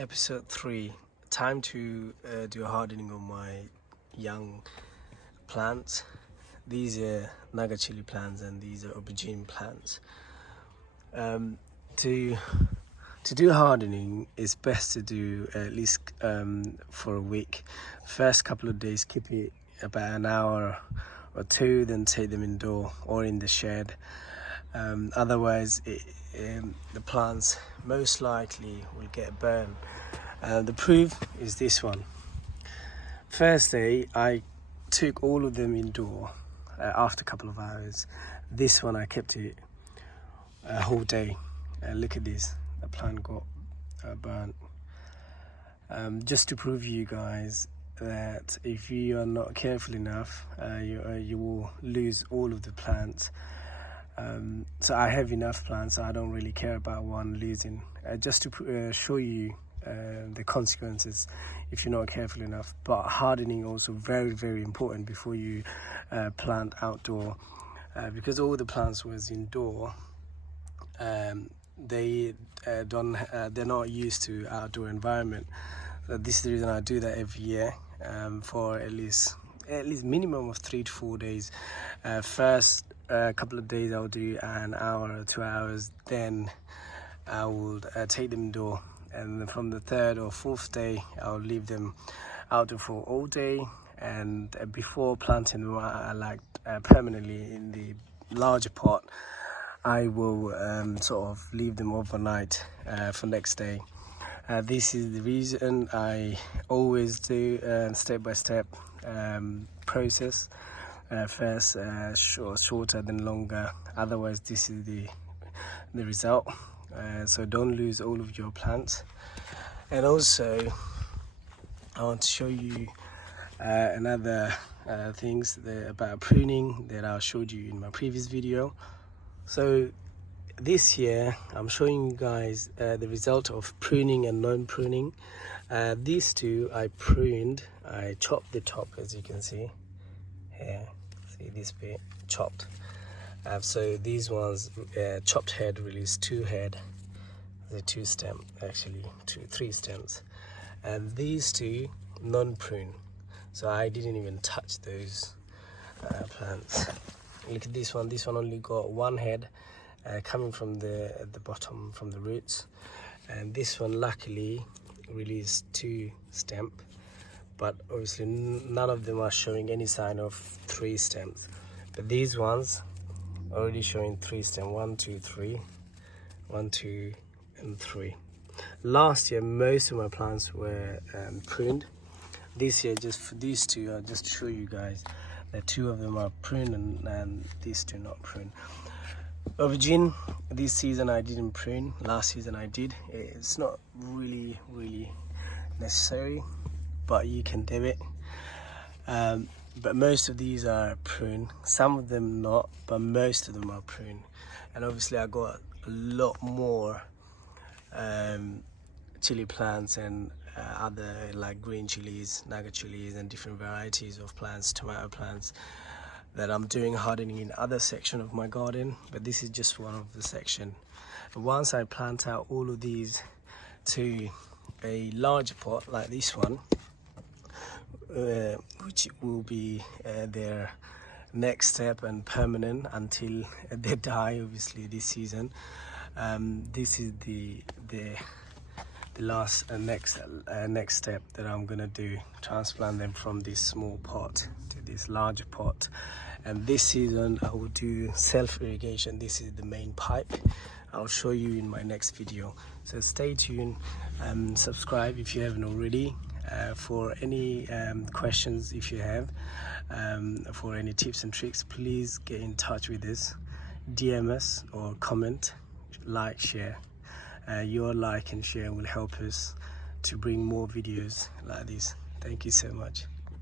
Episode 3. Time to do hardening on my young plants. These are Naga Chilli plants and these are aubergine plants. To do hardening, it's best to do at least for a week. First couple of days, keep it about an hour or two, then take them indoor or in the shed. Otherwise the plants most likely will get burned. The proof is this one. First day I took all of them indoor after a couple of hours. This one I kept it a whole day. Look at this, the plant got burnt. Just to prove you guys that if you are not careful enough, you will lose all of the plants. So I have enough plants, so I don't really care about one losing. Just to show you the consequences if you're not careful enough. But hardening also very, very important before you plant outdoor, because all the plants was indoor. They're not used to outdoor environment. So this is the reason I do that every year, for at least minimum of 3 to 4 days. First couple of days I'll do an hour or 2 hours, then I will take them indoor, and from the 3rd or 4th day I'll leave them outdoor for all day. And before planting them, I like permanently in the larger pot, I will sort of leave them overnight for next day. This is the reason I always do step-by-step process. First shorter then longer, otherwise this is the result. So don't lose all of your plants. And also I want to show you another things about pruning that I showed you in my previous video. So this year I'm showing you guys the result of pruning and non-pruning. These two I pruned, I chopped the top, as you can see here. See this bit chopped. So these ones chopped head, released 2 head, the 2 stem, actually 3 stems, and these 2 non-prune. So I didn't even touch those plants. Look at this one. This one only got 1 head coming from the bottom, from the roots, and this one luckily released 2 stem. But obviously none of them are showing any sign of 3 stems. But these ones already showing 3 stems. 1, 2, 3. 1, 2, and 3. Last year most of my plants were pruned. This year, just for these 2, just to show you guys that 2 of them are pruned and these 2 not pruned. Aubergine, this season I didn't prune. Last season I did. It's not really necessary, but you can do it. But most of these are pruned, some of them not, but most of them are pruned. And obviously I got a lot more chili plants and other like green chilies, Naga chilies, and different varieties of plants, tomato plants, that I'm doing hardening in other section of my garden. But this is just one of the section. Once I plant out all of these to a larger pot like this one, which will be their next step and permanent until they die, obviously this season. This is the last next step that I'm gonna do, transplant them from this small pot to this larger pot. And this season I will do self-irrigation. This is the main pipe. I'll show you in my next video, so stay tuned and subscribe if you haven't already. For any questions, if you have, for any tips and tricks, please get in touch with us, DM us or comment, like, share. Your like and share will help us to bring more videos like this. Thank you so much.